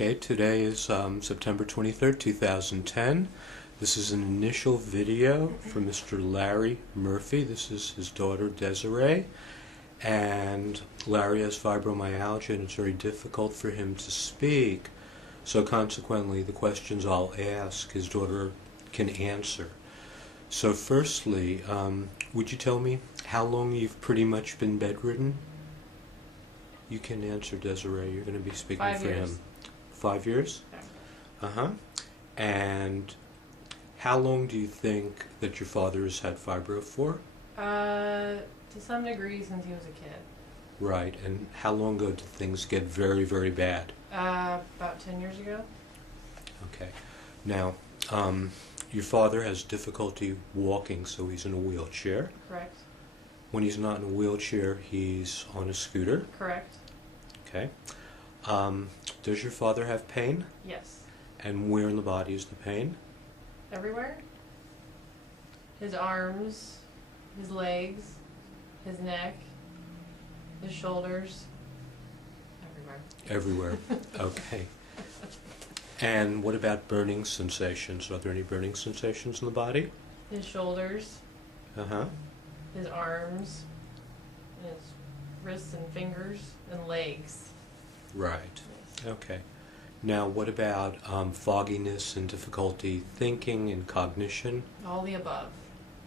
Okay, today is September 23rd, 2010. This is an initial video for Mr. Larry Murphy. This is his daughter Desiree. And Larry has fibromyalgia and it's very difficult for him to speak. So consequently, the questions I'll ask, his daughter can answer. So firstly, would you tell me how long you've pretty much been bedridden? You can answer, Desiree. You're going to be speaking 5 for years. him. 5 years? Yeah. Uh-huh. And how long do you think that your father has had fibro for? To some degree since he was a kid. Right. And how long ago did things get very, very bad? About 10 years ago. Okay. Now, your father has difficulty walking, so he's in a wheelchair. Correct. When he's not in a wheelchair, he's on a scooter. Correct. Okay. Does your father have pain? Yes. And where in the body is the pain? Everywhere. His arms, his legs, his neck, his shoulders. Everywhere. Everywhere. Okay. And what about burning sensations? Are there any burning sensations in the body? His shoulders, Uh-huh. his arms, his wrists and fingers, and legs. Right. Yes. Okay. Now, what about fogginess and difficulty thinking and cognition? All the above.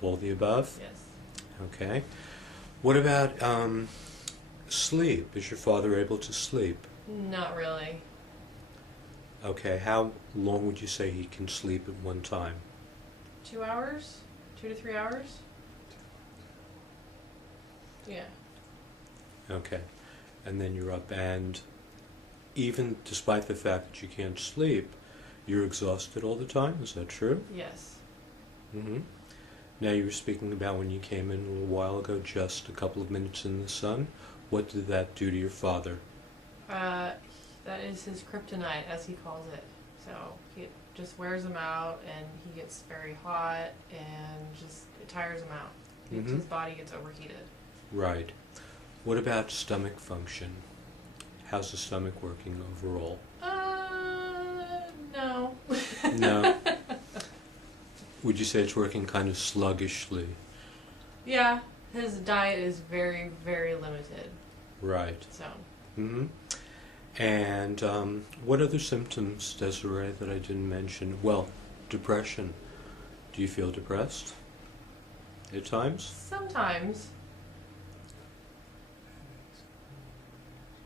All the above? Yes. Okay. What about sleep? Is your father able to sleep? Not really. Okay. How long would you say he can sleep at one time? 2 hours? 2 to 3 hours? Yeah. Okay. And then you're up, and even despite the fact that you can't sleep, you're exhausted all the time? Is that true? Yes. Mm-hmm. Now, you were speaking about when you came in a little while ago, just a couple of minutes in the sun. What did that do to your father? That is his kryptonite, as he calls it. So it just wears him out, and he gets very hot, and just it tires him out. Mm-hmm. His body gets overheated. Right. What about stomach function? How's the stomach working overall? No. No. Would you say it's working kind of sluggishly? Yeah, his diet is very, very limited. Right. So. Mm-hmm. And what other symptoms, Desiree, that I didn't mention? Well, depression. Do you feel depressed at times? Sometimes.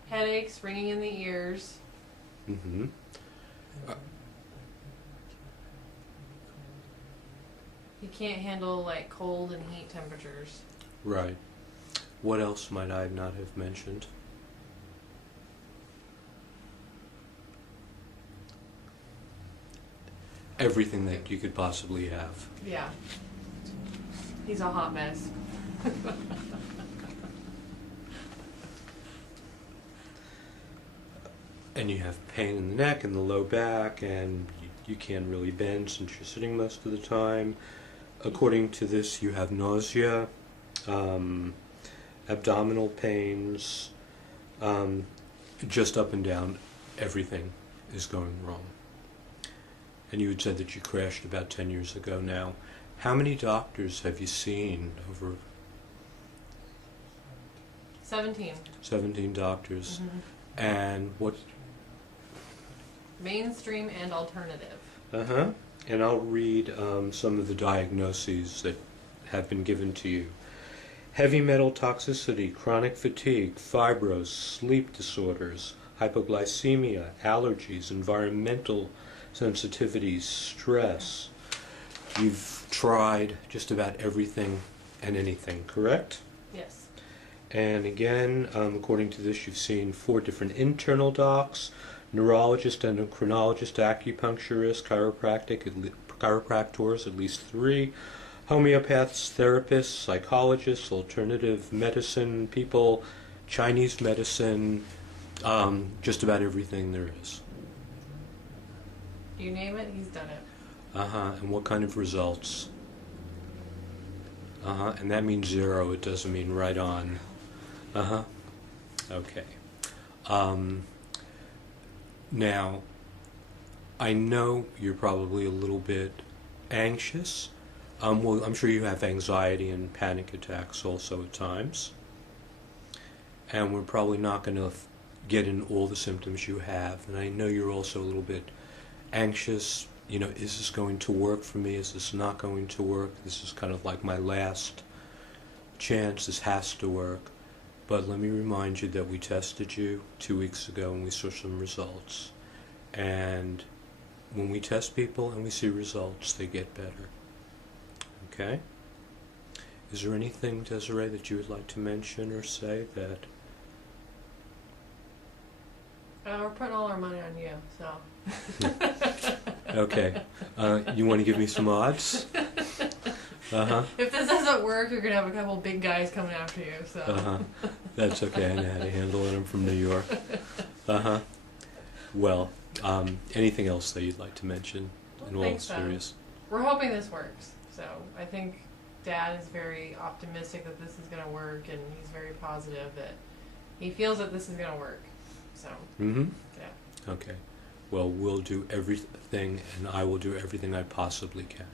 Headaches, ringing in the ears. Mm-hmm. He can't handle like cold and heat temperatures. Right. What else might I not have mentioned? Everything that you could possibly have. Yeah. He's a hot mess. And you have pain in the neck and the low back, and you can't really bend since you're sitting most of the time. According to this, you have nausea, abdominal pains, just up and down, everything is going wrong. And you had said that you crashed about 10 years ago now. How many doctors have you seen? Over 17. 17 doctors. Mm-hmm. And what? Mainstream and alternative. Uh-huh. And I'll read some of the diagnoses that have been given to you. Heavy metal toxicity, chronic fatigue, fibros, sleep disorders, hypoglycemia, allergies, environmental sensitivities, stress. You've tried just about everything and anything, correct? Yes. And again, according to this, you've seen 4 different internal docs, neurologist, endocrinologist, acupuncturist, chiropractors, at least 3, homeopaths, therapists, psychologists, alternative medicine people, Chinese medicine, just about everything there is. You name it, he's done it. Uh-huh. And what kind of results? Uh-huh. And that means 0. It doesn't mean right on. Uh-huh. Okay. Now, I know you're probably a little bit anxious. Well, I'm sure you have anxiety and panic attacks also at times. And we're probably not going to get in all the symptoms you have. And I know you're also a little bit anxious. You know, is this going to work for me? Is this not going to work? This is kind of like my last chance. This has to work. But let me remind you that we tested you 2 weeks ago and we saw some results. And when we test people and we see results, they get better. Okay? Is there anything, Desiree, that you would like to mention or say that... We're putting all our money on you, so... Okay. You want to give me some odds? Uh-huh. If this doesn't work, you're going to have a couple big guys coming after you, so... Uh-huh. That's okay. I know how to handle it. I'm from New York. Uh-huh. Well, anything else that you'd like to mention in all serious? We're hoping this works. So I think Dad is very optimistic that this is going to work, and he's very positive that he feels that this is going to work. So, yeah. Okay. Well, we'll do everything, and I will do everything I possibly can.